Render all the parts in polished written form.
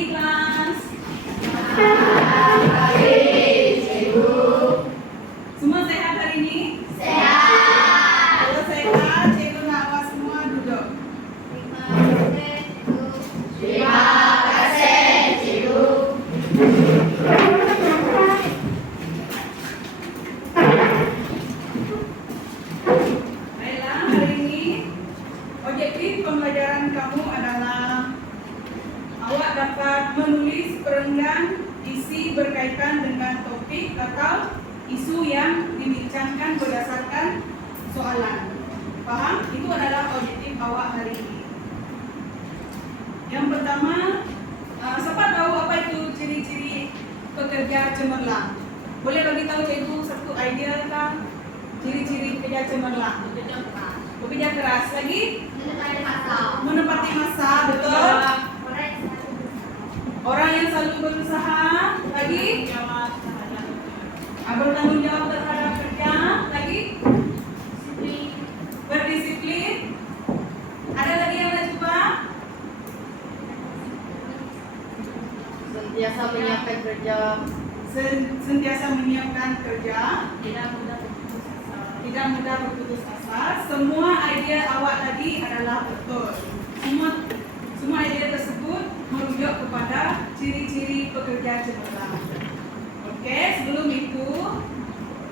pagi kelas. Semua sehat hari ini? Kalau sehat, cikgu nak awak semua duduk. Baiklah, hari ini objektif pembelajaran kamu adalah awak dapat menulis perenggan isi berkaitan dengan topik atau isu yang dibincangkan berdasarkan soalan. Paham? Itu adalah objektif awak hari ini. Yang pertama, siapa tahu apa itu ciri-ciri pekerja cemerlang? Boleh bagi tahu cikgu satu idea kan? Ciri-ciri pekerja cemerlang. Bekerja keras. Lagi? Menepati masa. Betul. Orang yang selalu berusaha. Lagi? Bertanggung jawab terhadap kerja. Lagi? Berdisiplin. Ada lagi yang nak coba? Sentiasa menyiapkan kerja. Sentiasa menyiapkan kerja. Tidak mudah berputus asa. Semua idea awak tadi adalah betul. Semua idea tersebut merujuk kepada ciri-ciri pekerja cemerlang. Oke, sebelum itu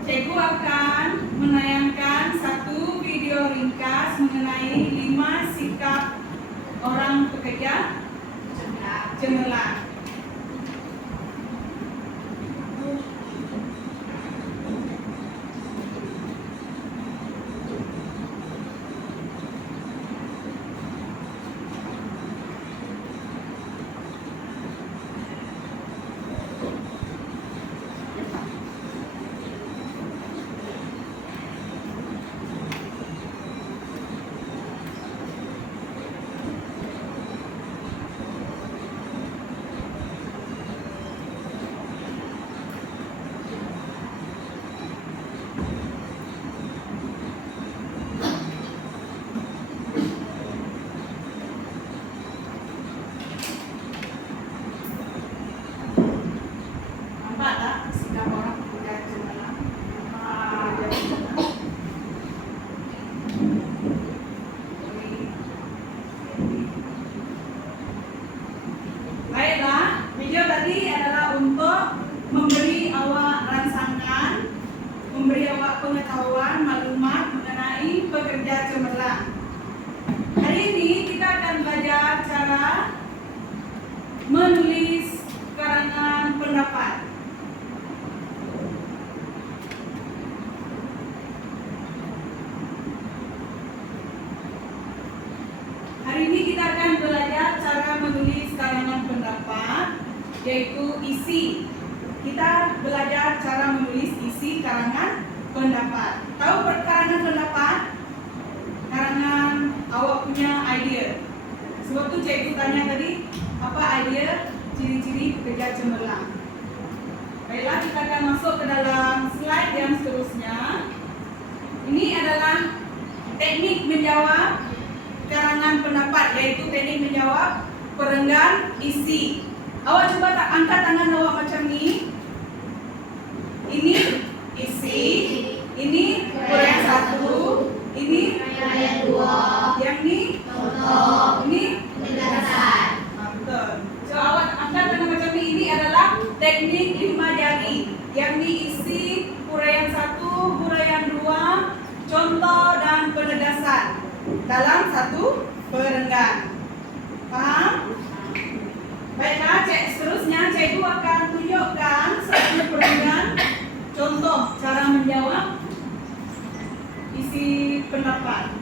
cikgu akan menayangkan satu video ringkas mengenai 5 sikap orang pekerja cemerlang. Nampak tak sikap orang pekerja cemerlang? Baiklah, video tadi adalah untuk memberi awak rangsangan, memberi awak pengetahuan, maklumat mengenai pekerja cemerlang. Hari ini kita akan belajar cara menulis karangan pendapat. Hari ini kita akan belajar cara menulis karangan pendapat, yaitu isi. Kita belajar cara menulis isi karangan pendapat. Tahu karangan pendapat? Karangan awak punya idea. Sebab tu cikgu tanya tadi, apa idea ciri-ciri pekerja cemerlang? Baiklah, kita akan masuk ke dalam slide yang seterusnya. Ini adalah teknik menjawab karangan pendapat, yaitu teknik menjawab perenggan isi. Awak cuba angkat tangan awak macam ni. Ini isi, ini uraian 1, ini Uraian 2, yang ni, contoh, ini penjelasan. betul. So awak angkat tangan macam ni. Ini adalah teknik 5 jari. Yang ni isi, uraian 1, uraian 2, contoh dan penegasan dalam satu perenggan. Faham? Baiklah, seterusnya cikgu akan tunjukkan satu perenggan contoh cara menjawab isi pendapat.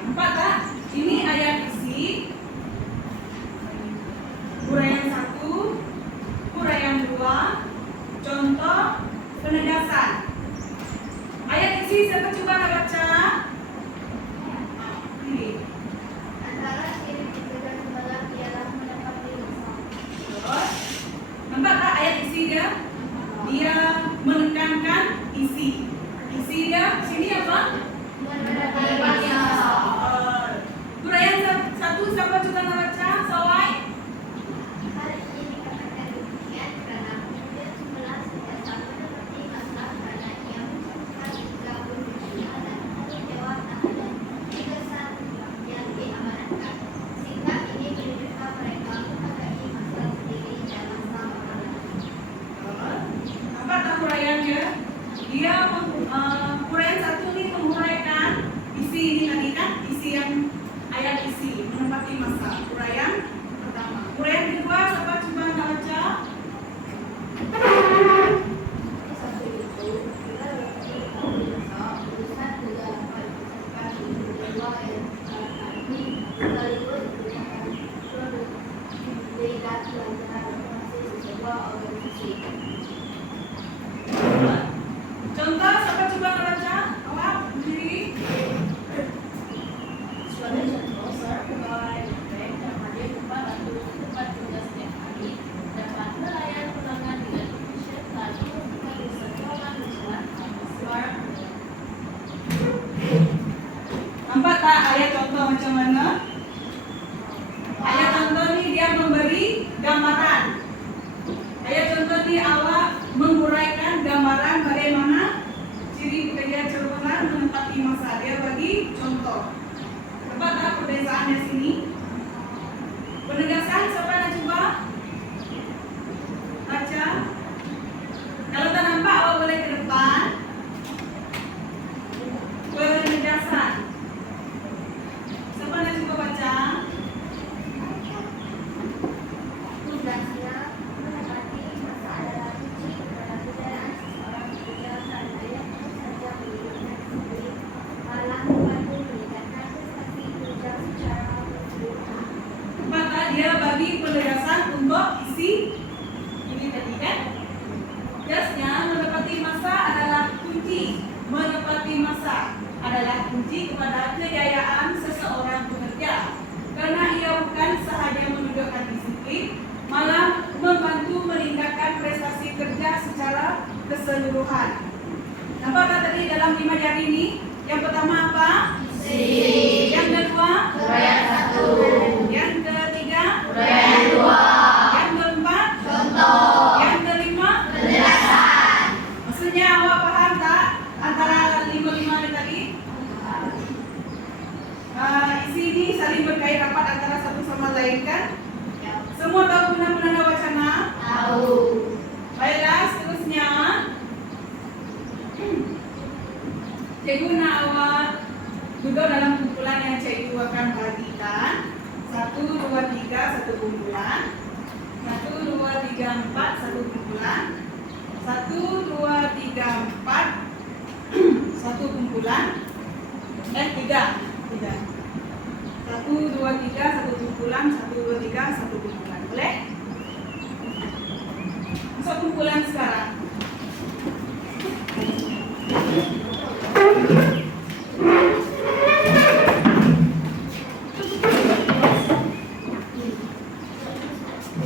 Nampak tak? Ini ayat isi. Uraian 1, uraian 2, contoh, penegasan. Ayat isi siapa cuba nak baca? Ini. Antara ciri pekerja cemerlang ialah menepati masa. Terus, nampak tak ayat isi dia? Dia menekankan isi. tak ayat contoh macam mana? Ayat contoh ini dia memberi gambaran. Ayat contoh ini awak menguraikan gambaran bagaimana ciri pekerja cermelan menempati masa. Dia bagi contoh. Dapat tak perbezaannya sini? Penegasan siapa nak cuba? Baca. Kalau tak nampak awak boleh ke depan. Penegasan. Siapa nak cuba baca? Tugasnya menepati masa adalah kunci dalam kejayaan seseorang bekerja karena ia tentu saja menunjukkan sendiri malah membantu meningkatkan prestasi kerja secara keseluruhan. Maka dia bagi penegasan untuk isi ini tadi kan? Jasnya menepati masa adalah kunci. Menepati masa adalah kunci kepada kejayaan seseorang pekerja. Karena ia bukan sahaja menunjukkan disiplin, malah membantu meningkatkan prestasi kerja secara keseluruhan. Nampak tak tadi dalam 5 jari ini? Yang pertama apa? Yang kedua? Uraian 1. Yang ketiga? Uraian 2. Yang keempat? Contoh. Yang kelima? Penjelasan. Maksudnya awak paham tak antara 5-5 ini tadi? Isi ini saling berkait rapat antara satu sama lain kan? Semua tahu guna penanda wacana? Tahu. Baiklah, seterusnya cikgu nak awak duduk dalam kumpulan yang cikgu akan bagikan. 1, 2, 3, satu kumpulan. 1, 2, 3, 4, satu kumpulan. 1, 2, 3, 4, satu kumpulan. 3. 1, 2, 3, satu kumpulan. 1, 2, 3, satu kumpulan. Boleh? Masuk kumpulan sekarang.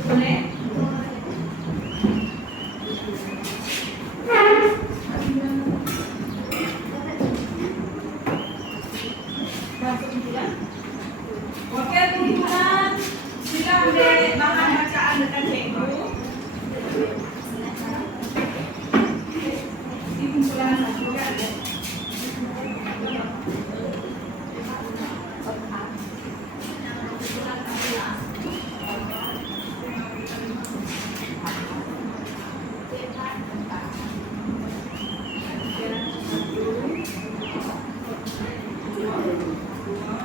Boleh? Masuk kumpulan. Oke, kumpulan. Sila boleh bahan bacaan dekat cikgu. Di kumpulan juga ada. Satu, dua,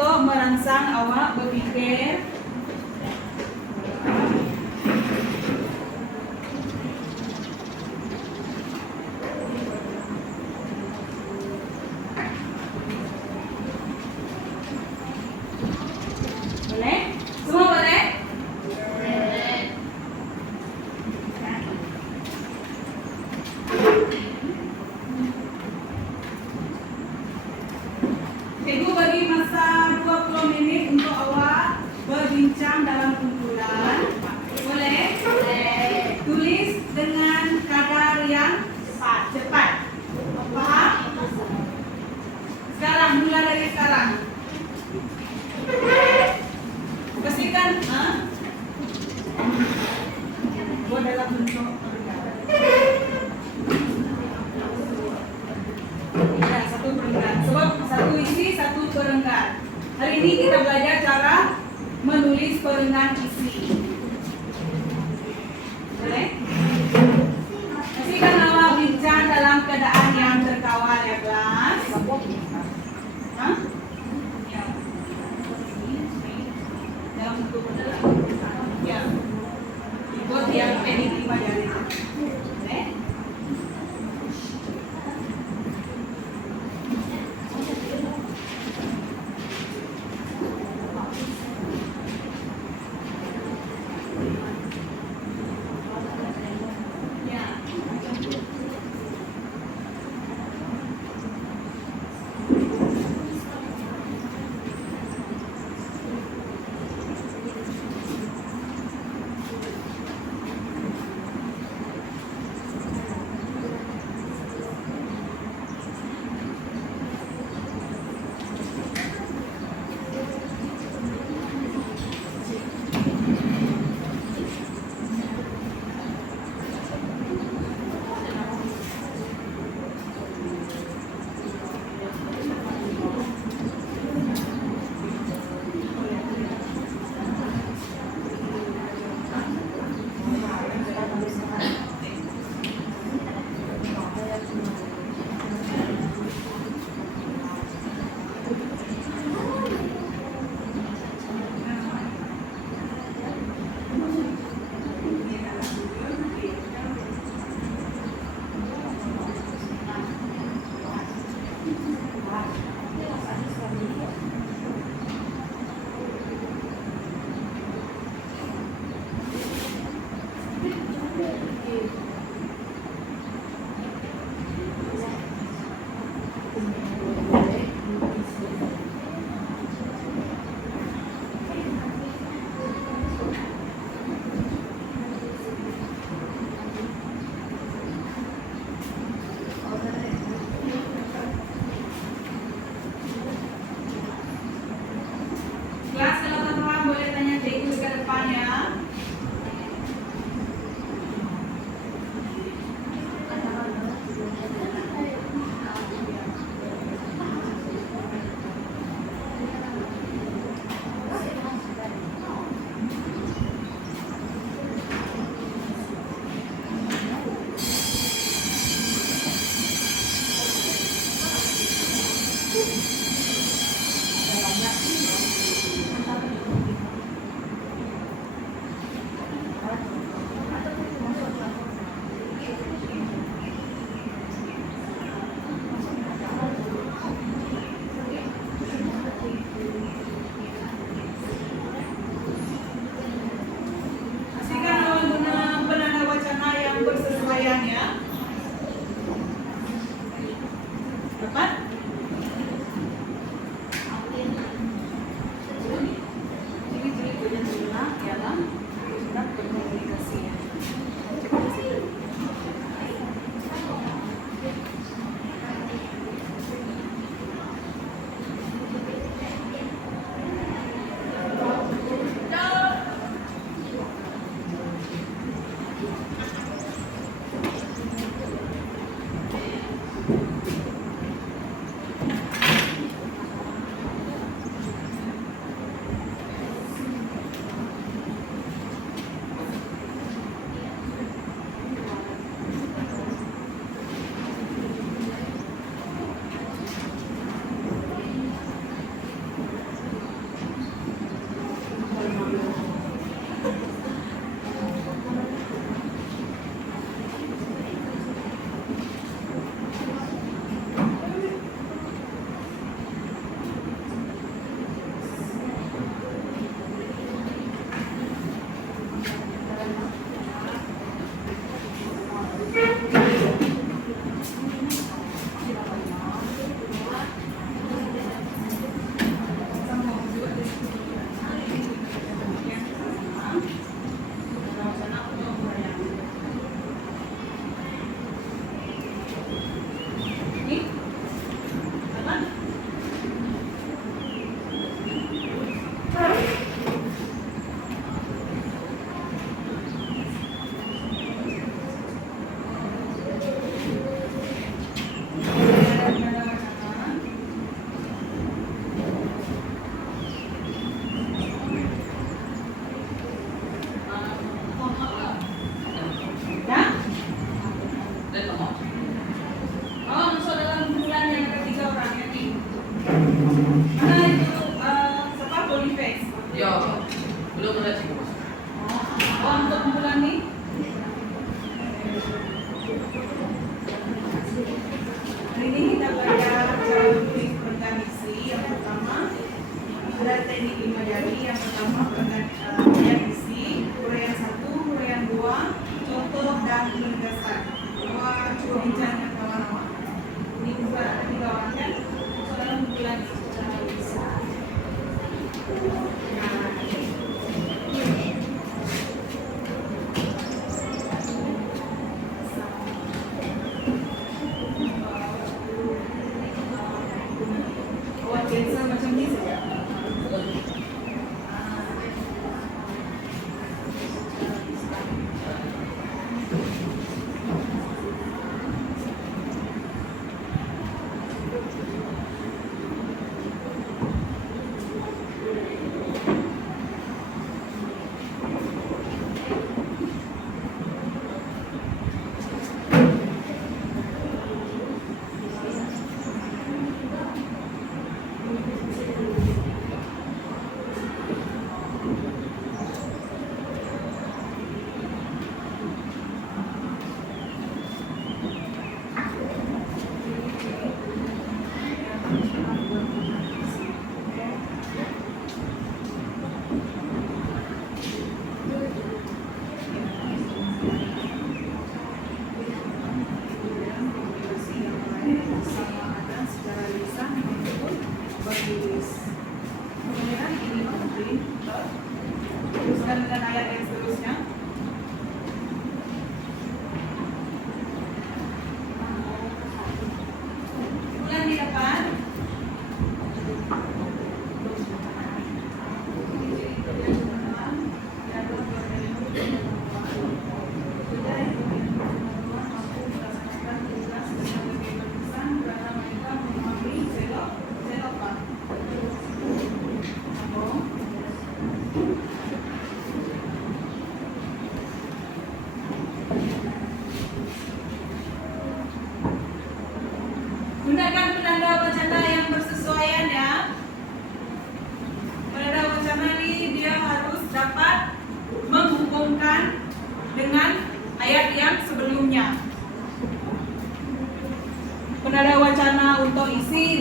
untuk merangsang awak berpikir. Boleh? Semua boleh? Cikgu bagi masa 20 menit untuk awak berbincang dalam kumpulan. Boleh? Tulis dengan kadar yang cepat. Faham? Sekarang, mulai dari sekarang. Pastikan, buat dalam bentuk peringkat. Ya, satu peringkat. Sebab satu isi, satu peringkat. Hari ini kita belajar cara menulis peringkat isi. Boleh? Pastikan awak bincang dalam keadaan yang terkawal ya kelas. Hah? Dalam bentuk ya. Ikut yang editing pelajari. Boleh? Ya. Kelas kalau teman-teman boleh tanya cikgu ke depan ya.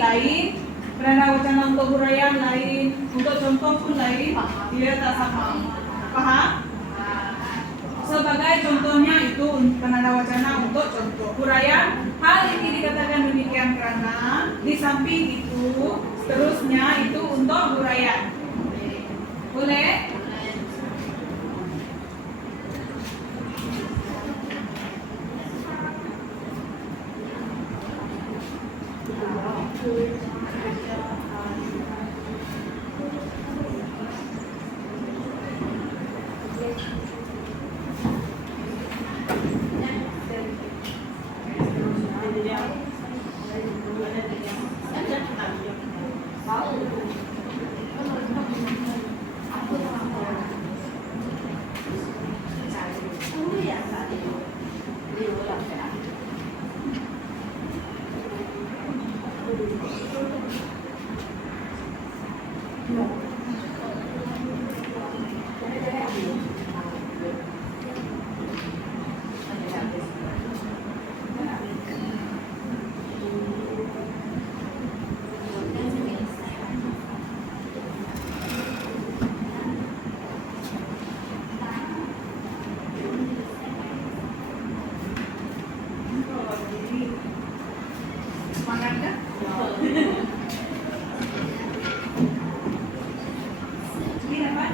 lain, penanda wacana untuk huraian lain, untuk contoh pun lain, dia tak sama. Paham? Sebagai contohnya itu penanda wacana untuk contoh huraian. Hal ini dikatakan demikian karena di samping itu seterusnya itu untuk huraian. Boleh? Semangat kan? Ini apa?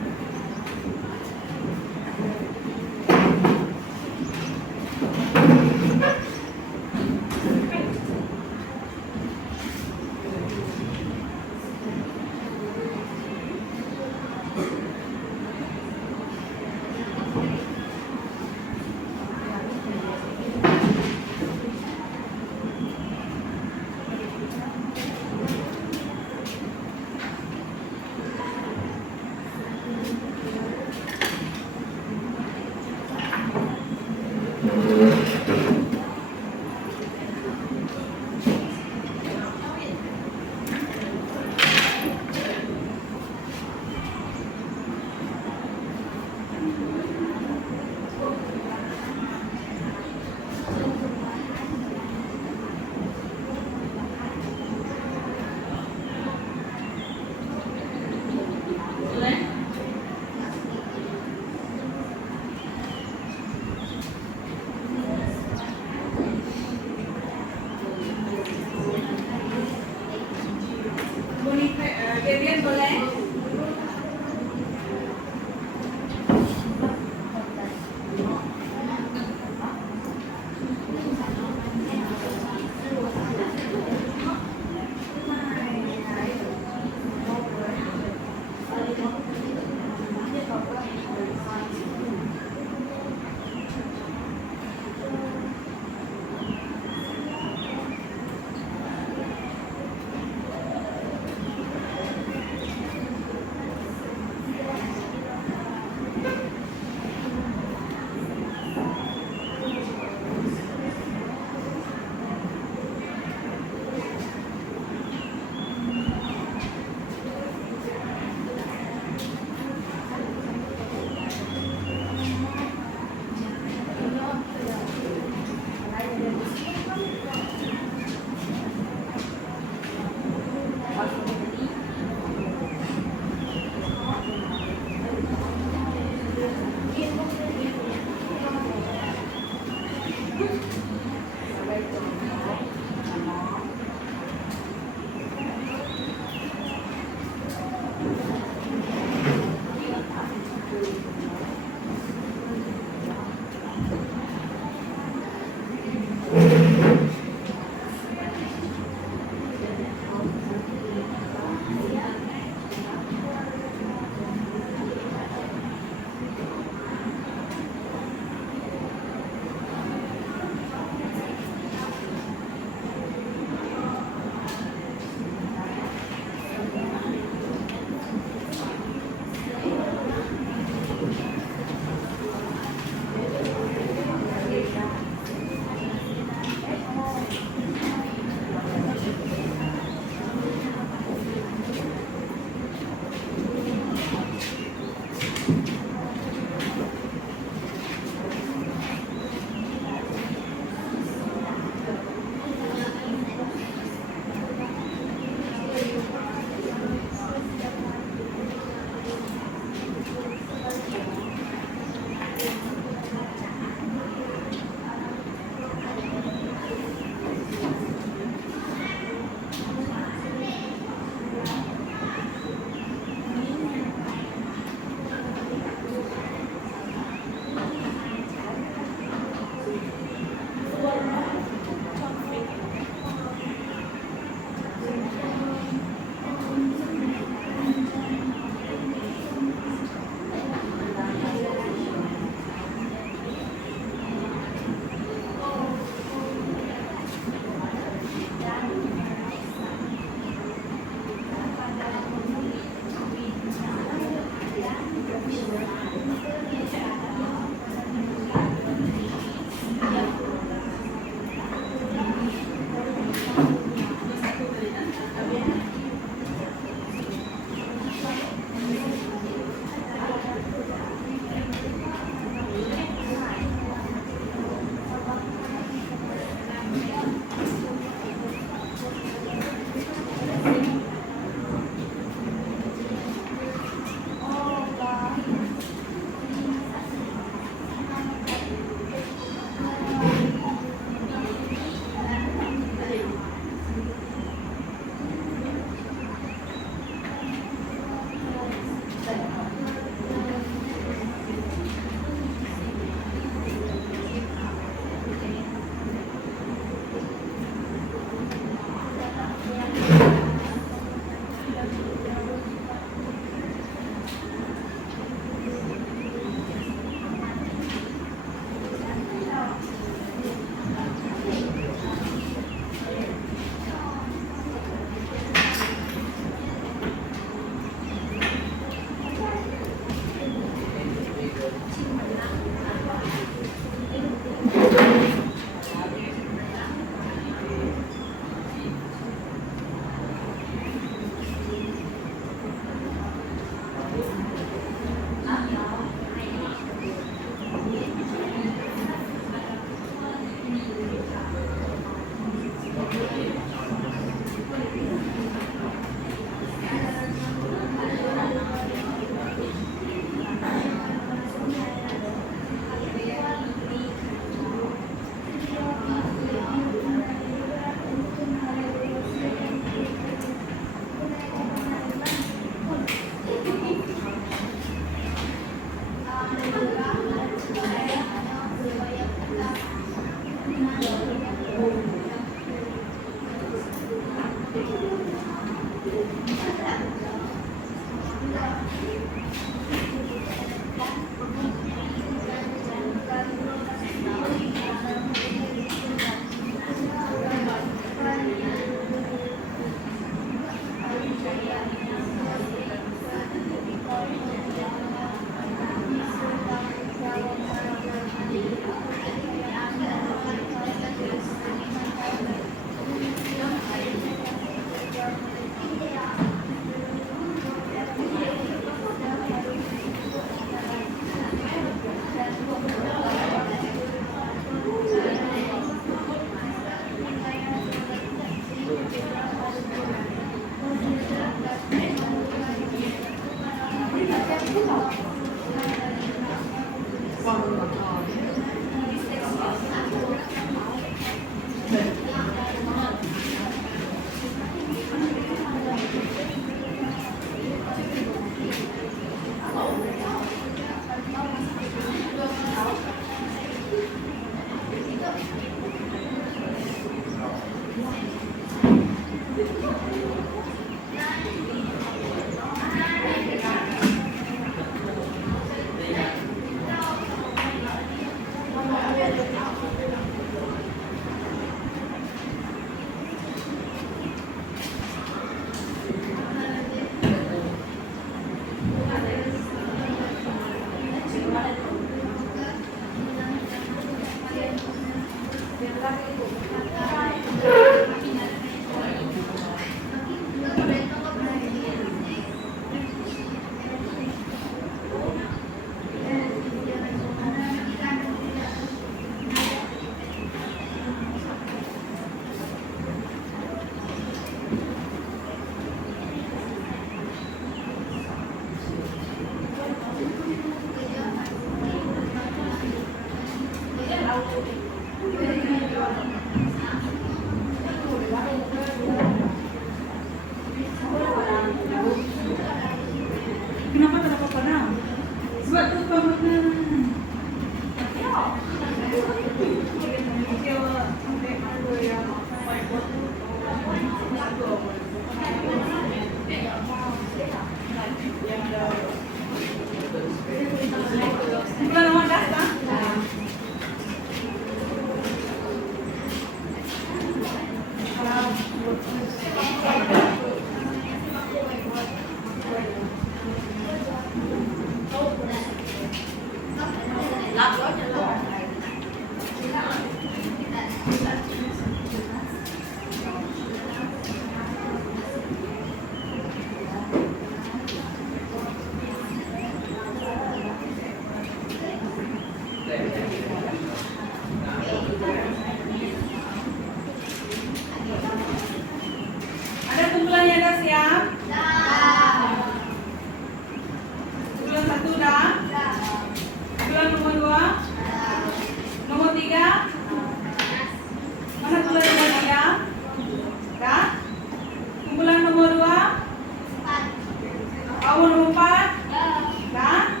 Awal nomor 4? Dah.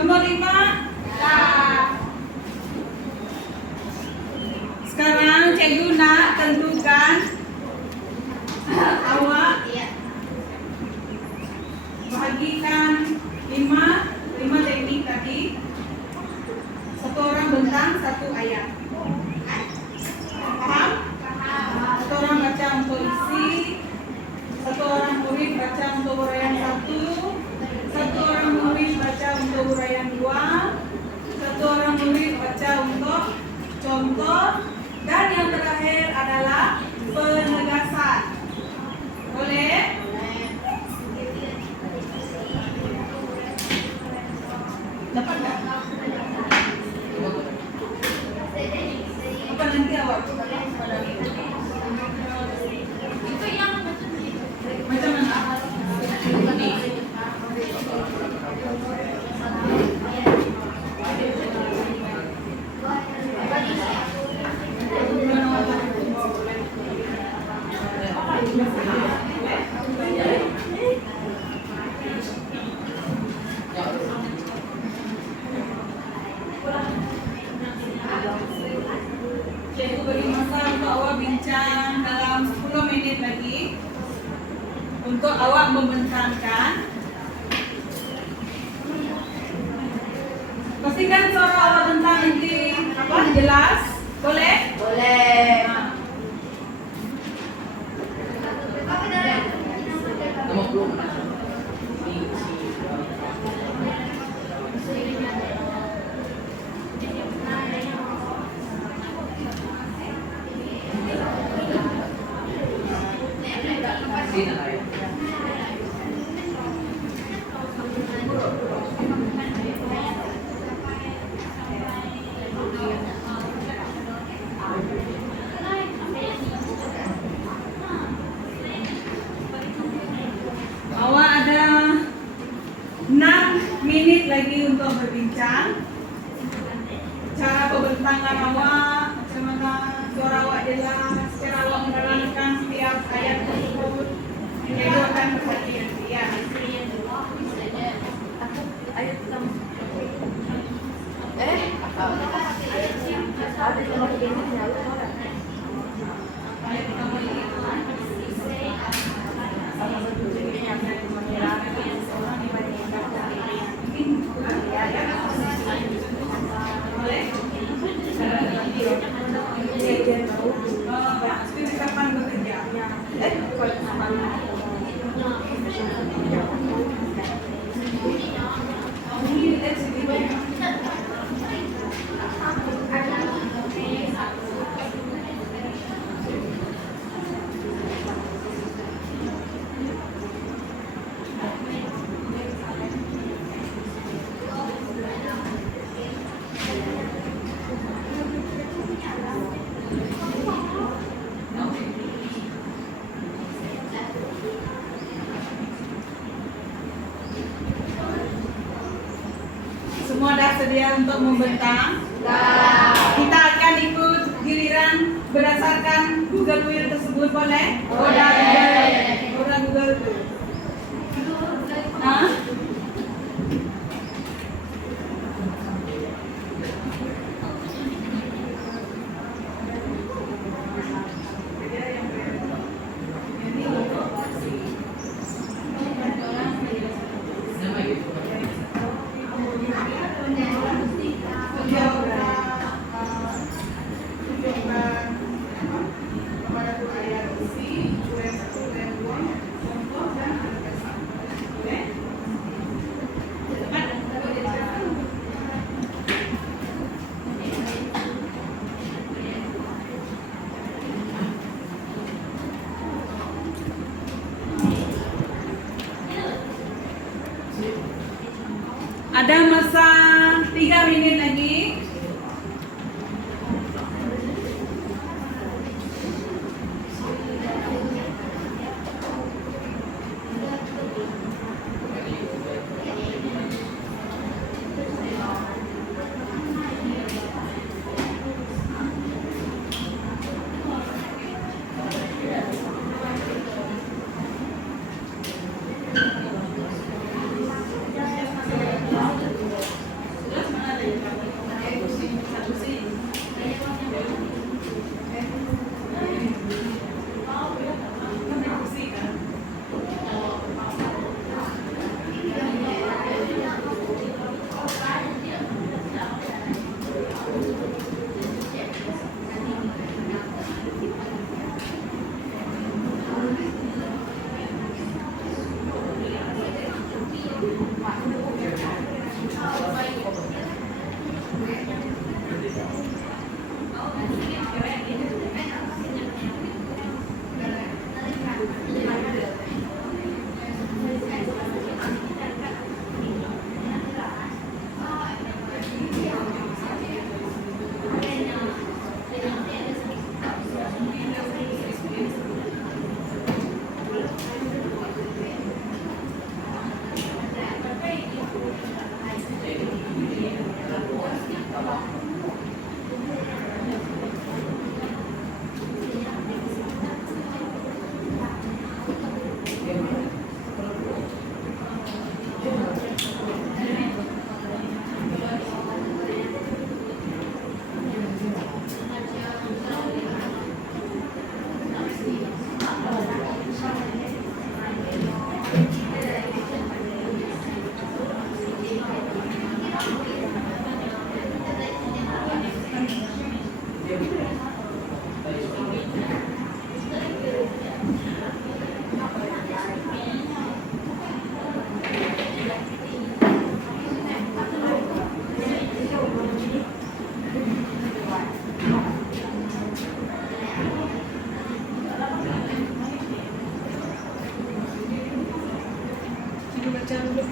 Nomor 5? Sekarang cikgu nak tentukan awak bahagikan 5 teknik tadi. Satu orang bentang, satu ayat. Paham? Satu orang baca untuk isi, satu orang murid baca untuk uraian 1, satu orang murid baca untuk uraian 2, satu orang murid baca untuk contoh, dan yang terakhir adalah penegasan. Boleh? Dapat tak? Apa nanti awak? Itu yang Macam mana? Cikgu beri masa untuk awak bincang dalam 10 minit lagi untuk awak membentangkan. Pastikan suara awak tentang nanti apa jelas. Boleh? Boleh. Nomor 10. Sini lah ya. Awak ada 6 menit lagi untuk berbincang. Cara pembentangan awak, macam mana suara awak jelas, cara awak menerangkan setiap ayat tersebut. Cikgu akan perhatian. Ya. Ayat kamu. Habis nomor 5 jauh orang. Ayat pertama ini. Sama sebetulnya yang menyeramkan seorang dibandingkan Mungkin kurang ya. Boleh? Seperti kapan bekerja? Semua dah sedia untuk membentang? Kita akan ikut giliran berdasarkan Google Wheel tersebut, boleh? Udah Google tuh. Hah? Nama itu. Ada masa 3 menit lagi. Sini baca dulu.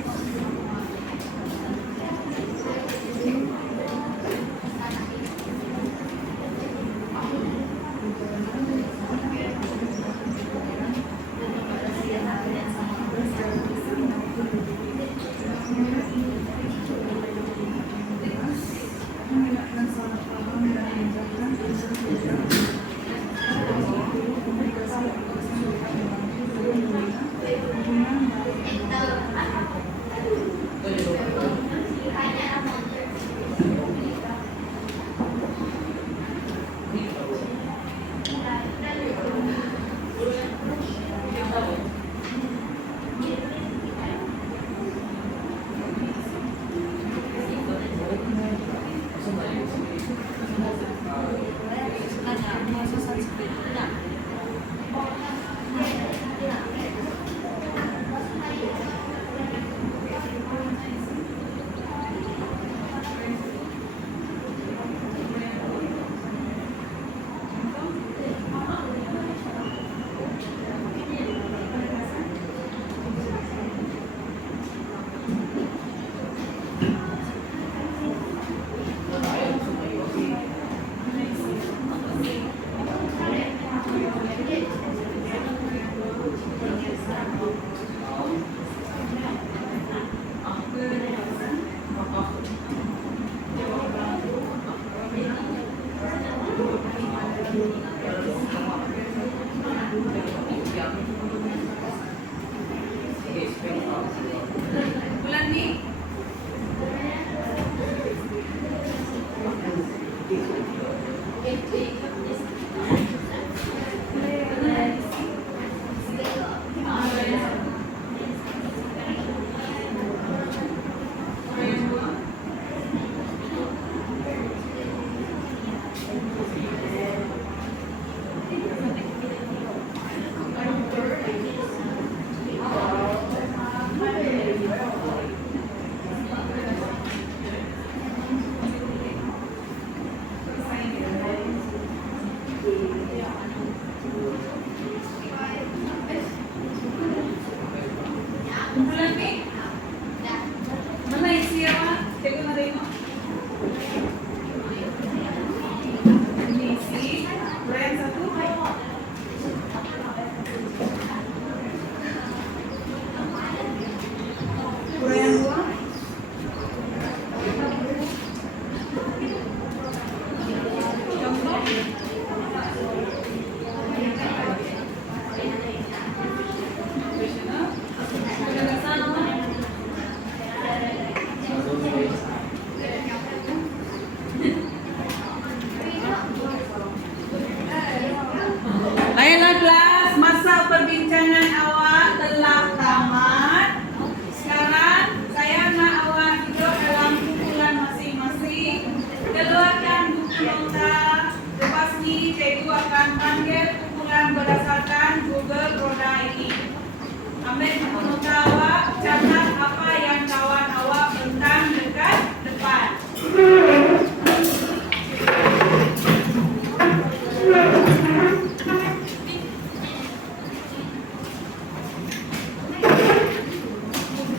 Bulan nih.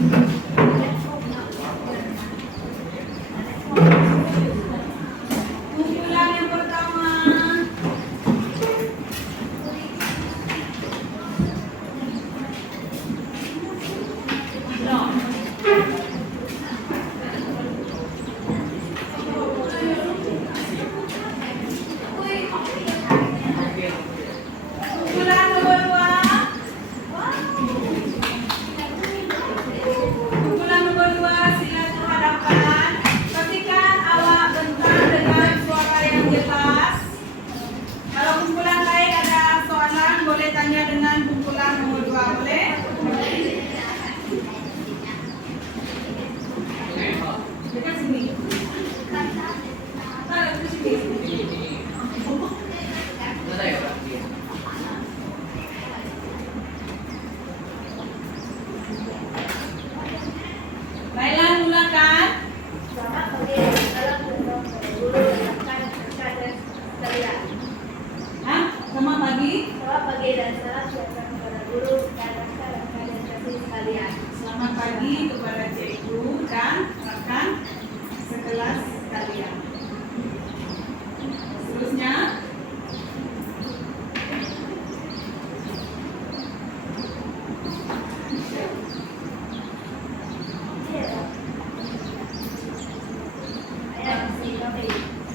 Kumpulan yang pertama. No. Kumpulan nomor 2. Kumpulan nomor 2, sila berhadapan. Pastikan awak bentang dengan suara yang jelas. Kalau kumpulan lain ada soalan, boleh tanya dengan kumpulan nomor 2, boleh? Dekat sini. Taruh di sini. Laila mulakan. Selamat pagi salam guru dan rekan-rekan sekalian. Hah? Selamat pagi. Selamat pagi dan salam sejahtera kepada guru dan rekan-rekan sekalian. Selamat pagi kepada cikgu dan rekan sekelas kalian. Seterusnya, Saya Sri Kami.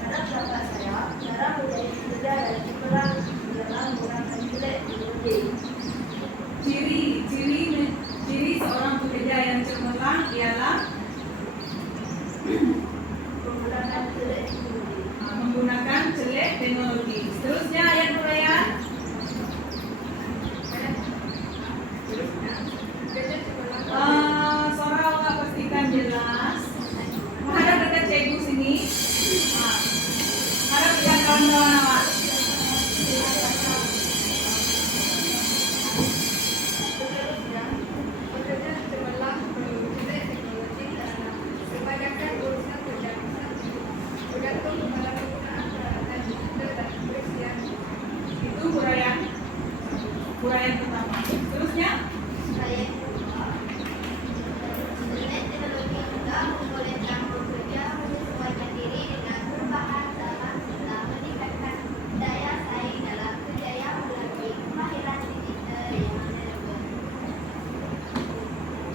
Anak bapak saya, cara menjadi pekerja dan cemerlang dalam menggunakan jelek di ciri seorang pekerja yang cemerlang ialah menggunakan jelek menggunakan celek teknologi. Seterusnya ayat huraian. Suara awak pastikan jelas. Menghadap dekat cikgu sini. Harap dekat kawan-kawan awak. Seterusnya, pekerja cemerlang menggunakan jelek teknologi karena kebanyakan urusan kerja bergantung kepada penggunaan peralatan digital dan kebersihan. Itu huraian pertama. Seterusnya, Saya jelek teknologi juga membolehkan pekerja menyesuaikan diri dengan perubahan zaman serta meningkatkan daya saing dalam kerjaya melalui kemahiran digital yang relevan.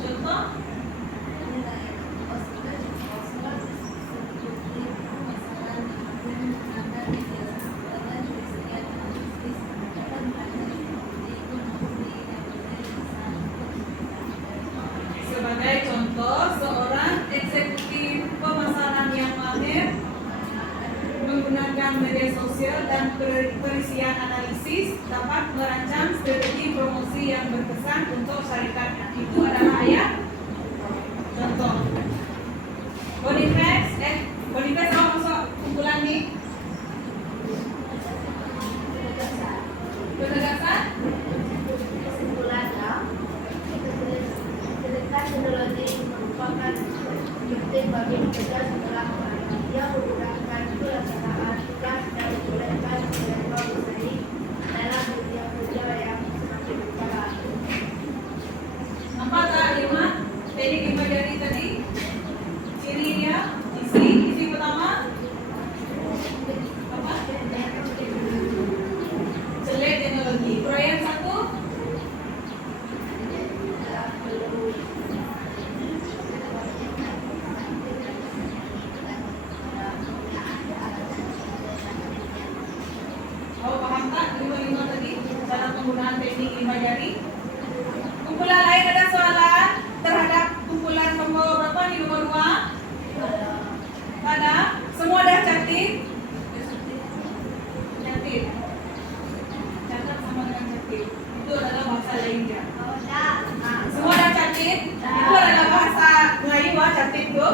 contoh. Sebagai contoh, seorang eksekutif pemasaran yang mahir menggunakan media sosial dan perisian analisis dapat merancang strategi promosi yang berkesan untuk syarikatnya. Itu adalah ayat contoh. Boniface awak masuk kumpulan ni. Penegasan. Kesimpulannya, kecerdasan teknologi merupakan penting bagi pekerja setelah dia menggunakan pelaksanaan tugas dan membolehkan mereka bersaing dalam dunia kerja yang semakin berkembang. Nampak tak Irma? Teknik imagery tadi. Cirinya isi pertama apa? Celek teknologi. Huraian 1. Kau paham tak 5 tadi? Cara penggunaan teknik imagery. Kumpulan lain ada soalan terhadap kumpulan nomor berapa nih, nomor 2? Ada? Semua dah catat? Catat. Catat sama dengan catat. Itu adalah bahasa lainnya. Semua dah catat? Itu adalah bahasa Melayu, catat tu.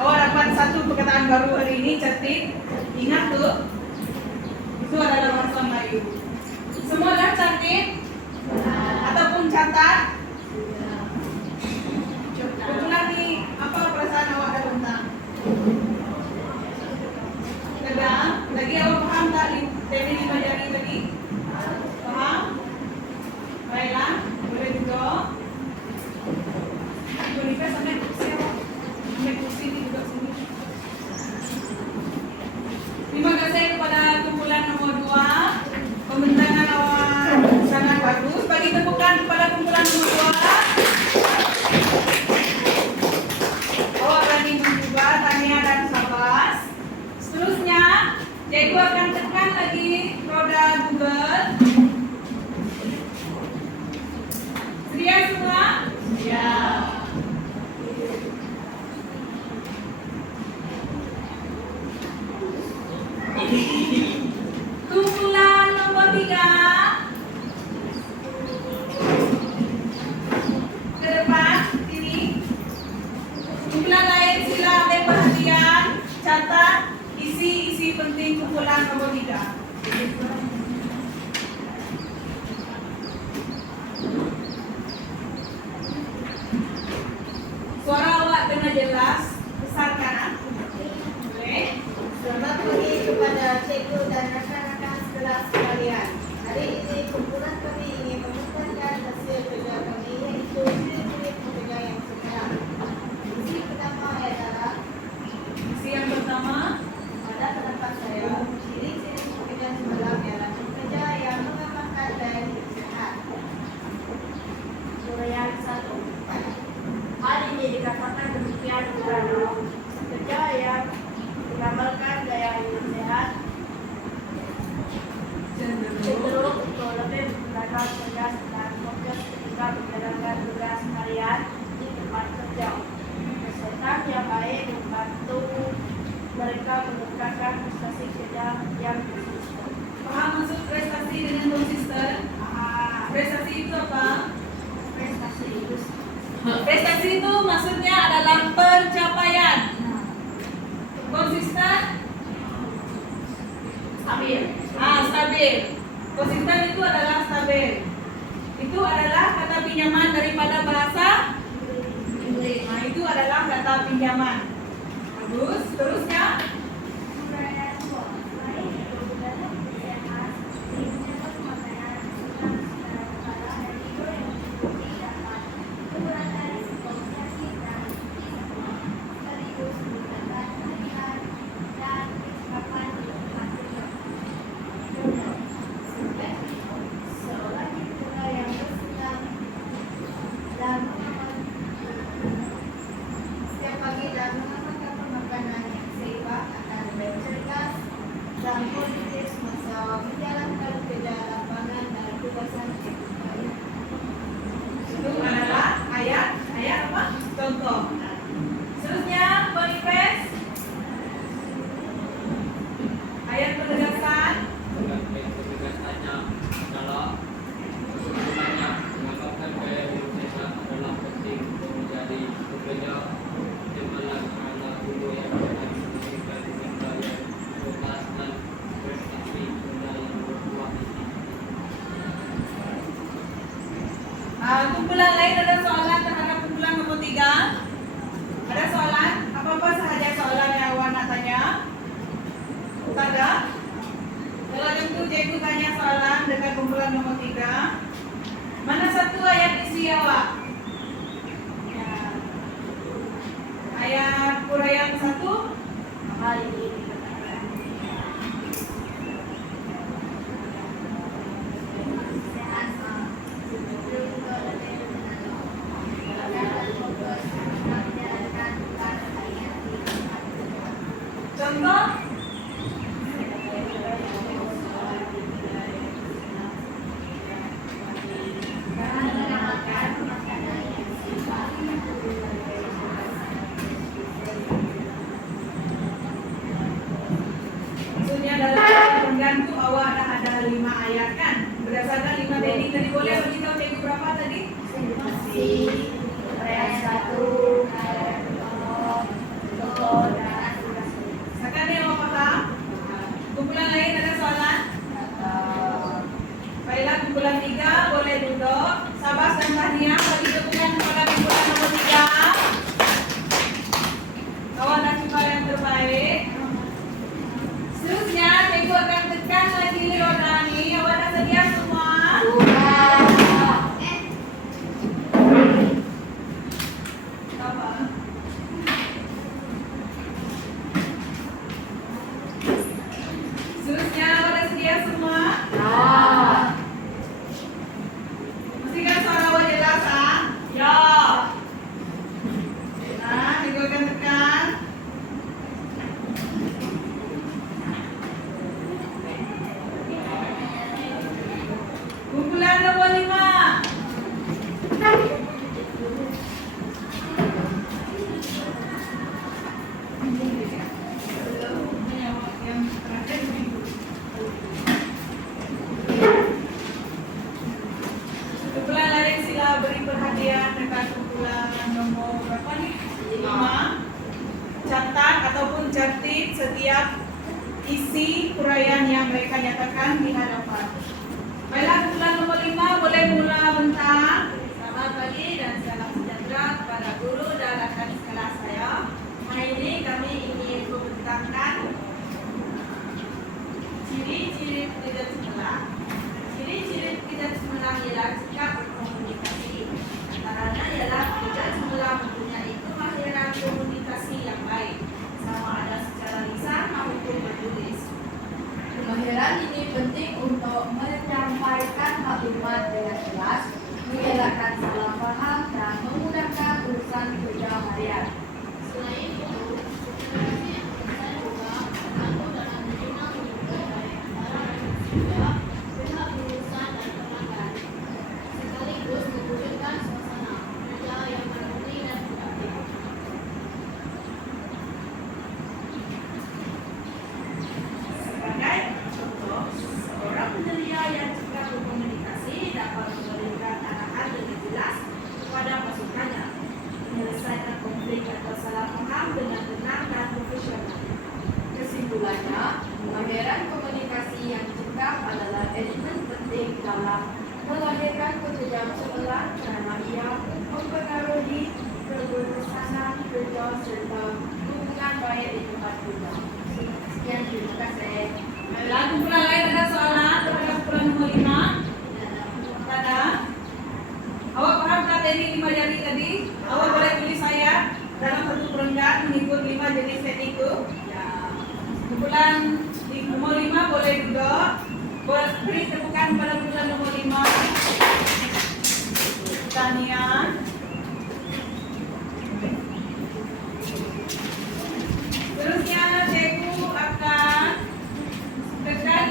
Awak dapat satu perkataan baru hari ini, catat. Ingat tu. Itu adalah bahasa Melayu. Semua dah catat? Ataupun catat? Kumpulan ni, apa perasaan awak ada tentang? Tegang? Lagi awak faham tak teknik 5 jari tadi? Faham? Baiklah, boleh duduk. catat isi penting kumpulan nomor 3. Suara awak kena jelas, besar kanan. Boleh. Selamat pagi kepada cikgu dan rakan-rakan kelas sekalian. Hari ini kumpulan kami ingin memutarkan hasil kerja kami, yaitu ciri-ciri pekerja yang sekarang. Isi pertama adalah Isi yang pertama, pada pendapat saya, ciri-ciri pekerja semalam ialah pekerja yang mengamalkan gaya hidup sehat. Uraian 1. Hal ini dikatakan demikian karena pekerja yang mengamalkan gaya hidup sehat cenderung untuk lebih menggunakan cerdas dan fokus ketika menjalankan tugas harian di tempat kerja. Kesehatan yang baik membantu mereka meningkatkan prestasi kerja yang konsisten. paham maksud prestasi dengan konsisten? Prestasi itu apa? Prestasi itu Prestasi itu maksudnya adalah pencapaian. Konsisten? stabil. Stabil. Konsisten itu adalah stabil. Itu adalah kata pinjaman daripada bahasa Inggris. Nah, itu adalah kata pinjaman. Bagus. Terusnya, Uraian 2. Selain itu, budaya hidup sehat menyebut makanan sudah secara kepala dan tidur yang mencukupi dapat mengurangi risiko penyakit dan sekaligus meningkatkan harian dan kecepatan di tempat kerja. Contoh, setiap itu, seorang ibu yang bersenam dan setiap pagi dan mengamalkan pemakanan yang seimbang akan lebih cerdas dan positif semasa menjalankan kerja lapangan dan tugasan kehidupan. itu adalah ayat apa? Contoh. Seterusnya, manifest. Ayat penegasan. Penegasannya adalah sesungguhnya mengamalkan gaya hidup sehat adalah penting untuk menjadi pekerja cemerlang karena tubuh yang akan dihasilkan dengan gaya tuntas dan prestasi kerja yang berkualitas. Kumpulan lain ada soalan terhadap kumpulan nomor 3? Ada soalan? Apa-apa sahaja soalan yang awak nak tanya? Tak ada? Kalau tentu cikgu tanya soalan dengan kumpulan nomor 3. Mana satu ayat isi awak? Ya. Ayat uraian 1. Hal ini dikatakan Sehat, juga lebih menenang dan fokus menjalankan tugas harian di tempat kerja. Contoh? Mengamalkan makanan yang seimbang. mencatat setiap isi uraian yang mereka nyatakan di hadapan. Baiklah, kumpulan nomor 5 boleh mula bentang. Selamat pagi dan salam sejahtera kepada guru dan rakan sekelas saya. Hari ini kami ingin membentangkan ciri-ciri tidak cemerlang. Ciri-ciri tidak cemerlang ialah sikap berkomunikasi. Antaranya ialah tidak cemerlang mempunyai kemahiran komunikasi yang baik, sama ada secara lisan maupun bertulis. Kemahiran ini penting untuk menyampaikan maklumat dengan jelas, mengelakkan salah paham, dan memudahkan urusan kerja harian. Selain itu, komunikasi yang bisa juga terbantu dalam menerima menyebut baik antara manusia, pihak perusahaan dan pelanggan, sekaligus mewujudkan suasana kerja yang harmoni dan produktif. Sebagai contoh, seorang penyelia yang cekap berkomunikasi dapat memberikan arahan dengan jelas kepada pasukannya, menyelesaikan konflik atau salah paham dengan tenang dan profesional. Kesimpulannya, kemahiran komunikasi yang cekap adalah elemen penting dalam melahirkan pekerjaan cemerlang karena ia mempengaruhi keberkesanan kerja serta hubungan baik di tempat kerja. Sekian, terima kasih. Baiklah, kumpulan lain ada soalan terhadap kumpulan nomor 5? Ada? Awak paham materi 5 jari tadi? Awak boleh tulis saya dalam satu perenggan mengikut 5 jenis teknik itu. Ya. Kumpulan nomor 5 boleh duduk. Beri tepukan pada kumpulan nomor 5. Pertanian. Seterusnya, cikgu akan tekan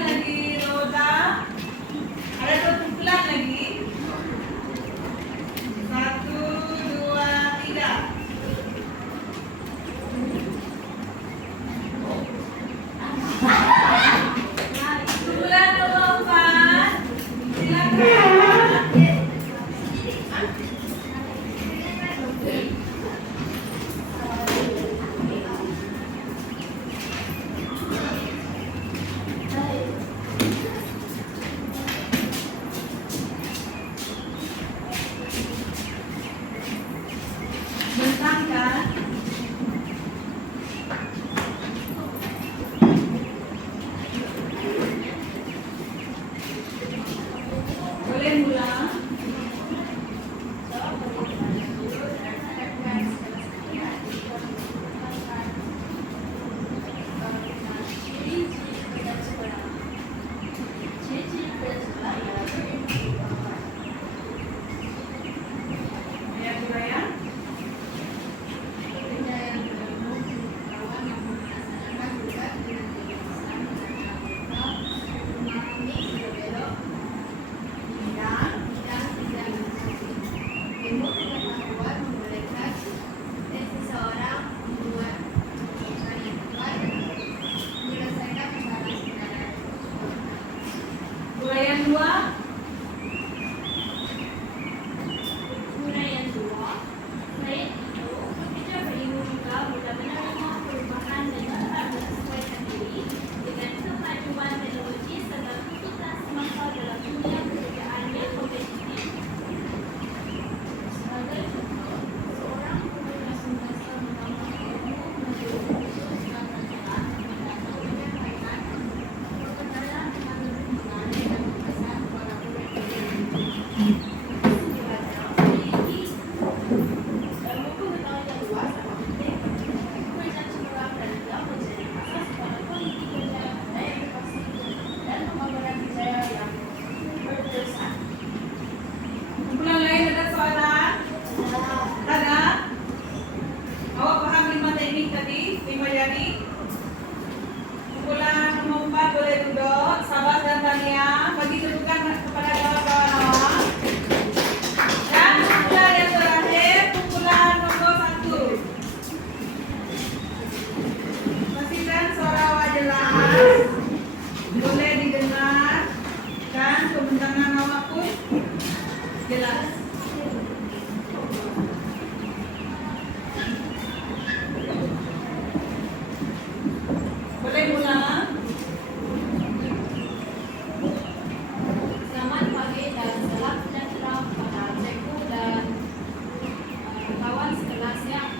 kawan sekelas yang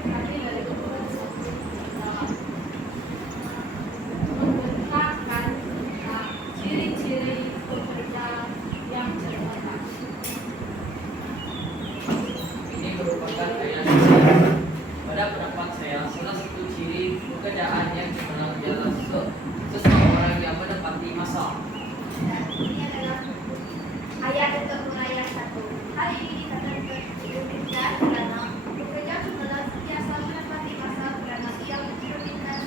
tapi dari ukuran satu membentangkan ciri-ciri pekerja yang cerdas. Ini merupakan gaya. Pada pendapat saya, salah satu ciri pekerjaan yang cemerlang adalah seseorang yang menepati masa. Dan ini adalah ayat untuk ayat 1. Hal ini dikatakan karena pekerja cemerlang sentiasa menepati masa karena ia berminat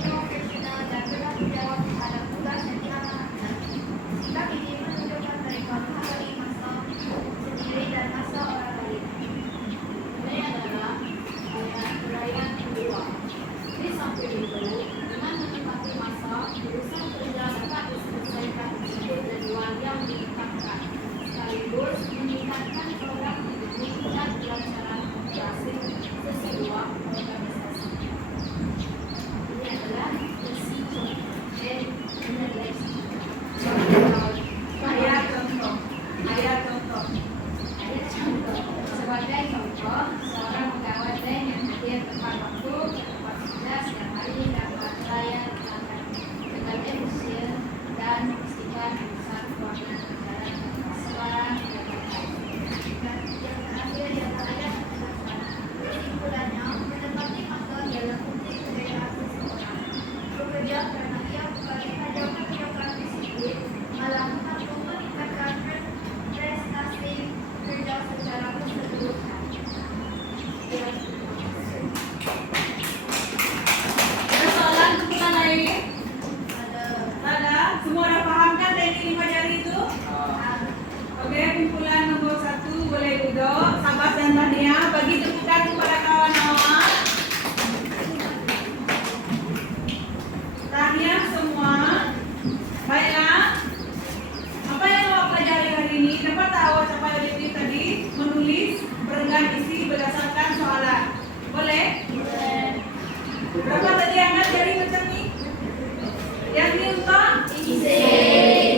profesional dan bertanggung jawab terhadap tugas yang diamanatkan. Sikap ini menunjukkan mereka menghargai masa sendiri dan masa orang lain. Ini adalah ayat kedua. Di samping itu, dengan menempati masa, urusan kerja dapat diselesaikan sesuai jadwal yang ditetapkan, sekaligus meningkatkan program didik dan pelajaran operasi sesebuah organisasi. Ini adalah decision and analysis. Ayat contoh. Ayat contoh. Ayat contoh. Sebagai contoh, seorang pegawai bank yang hadir tepat waktu ke tempat kerja setiap hari dapat melayani pelanggan dengan efisien dan memastikan urusan keuangan berjalan sesuai dengan baik. Dan yang terakhir ialah ayat 8. Kesimpulannya, menepati masa adalah kunci kejayaan seseorang. Bekerja karena ia bukan hanya mengerjakan disiplin, malah mampu meningkatkan prestasi kerja secara keseluruhan. Ada soalan kumpulan lain? Ada Ada? Semua udah paham kan teknik 5 jari itu? Oke, kumpulan nomor 1 boleh duduk. Sabas dan Tania, bagi tepukan kepada kawan awak. Tania semua. Baiklah. Apa yang awak pelajari hari ini? Dapat tak awak capai objektif tadi? Menulis berenggan isi berdasarkan soalan. Boleh? Boleh. Berapa tadi angkat jari macam ni? Yang ni untuk? isi,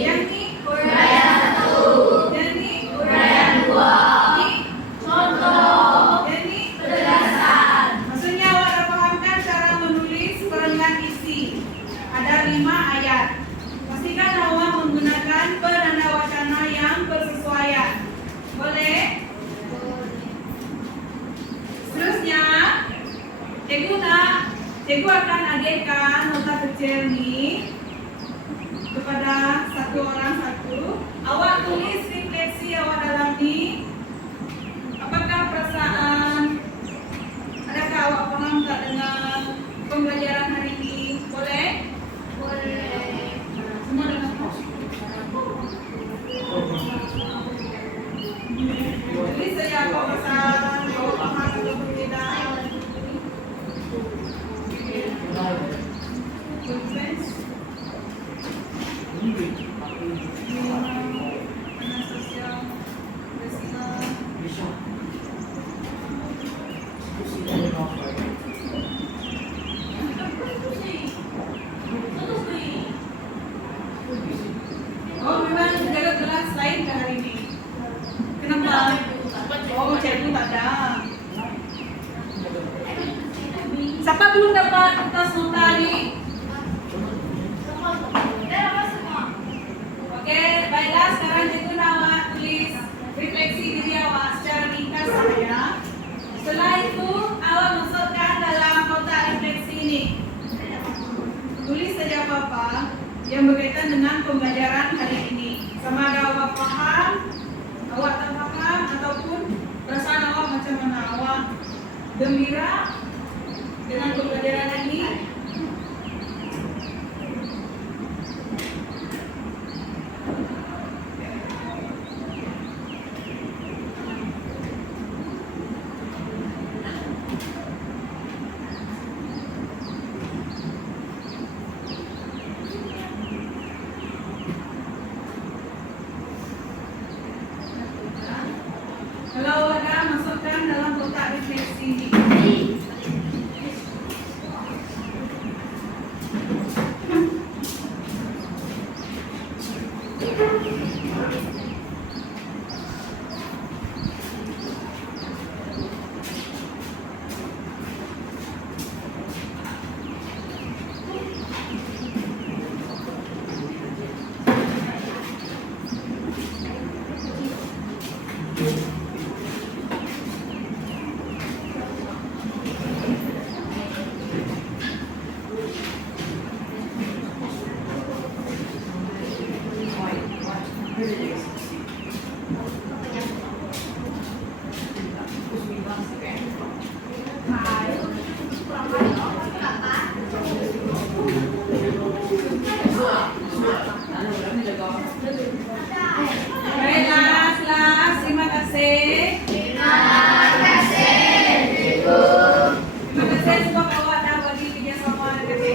Yang ni? uraian 1, Yang ni? uraian 2, Ni? contoh, Yang ni? penjelasan. Maksudnya awak dah fahamkan cara menulis perenggan isi. Ada 5 ayat. Pastikan awak menggunakan penanda wacana yang bersesuaian. Boleh? Seterusnya, cikgu akan agenkan nota kecil ni kepada satu orang satu. Awak tulis refleksi awak dalam ni. Apakah perasaan? Adakah awak faham tak dengan pembelajaran hari ini? Boleh? Boleh. Semua dah faham. Tulis saja apa perasaan, awak faham atau tidak. Good friends. Panas sosial, bersila. Oh, memang jaga kelas lain ke hari ini? Kenapa? Oh, cikgu tak ada. Siapa belum dapat kertas nota ni? Oke, baiklah sekarang cikgu nak awak tulis refleksi diri awak secara ringkas saja. Setelah itu awak masukkan dalam kotak refleksi ini. Tulis saja apa-apa yang berkaitan dengan pembelajaran hari ini. Sama ada awak paham, awak tak paham, ataupun perasaan awak macam mana. Awak gembira dengan pembelajaran ini. Kalau ada, masukkan dalam kotak refleksi ini.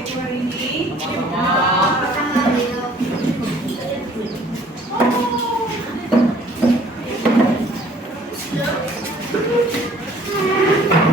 buku hari ini? Sama-sama.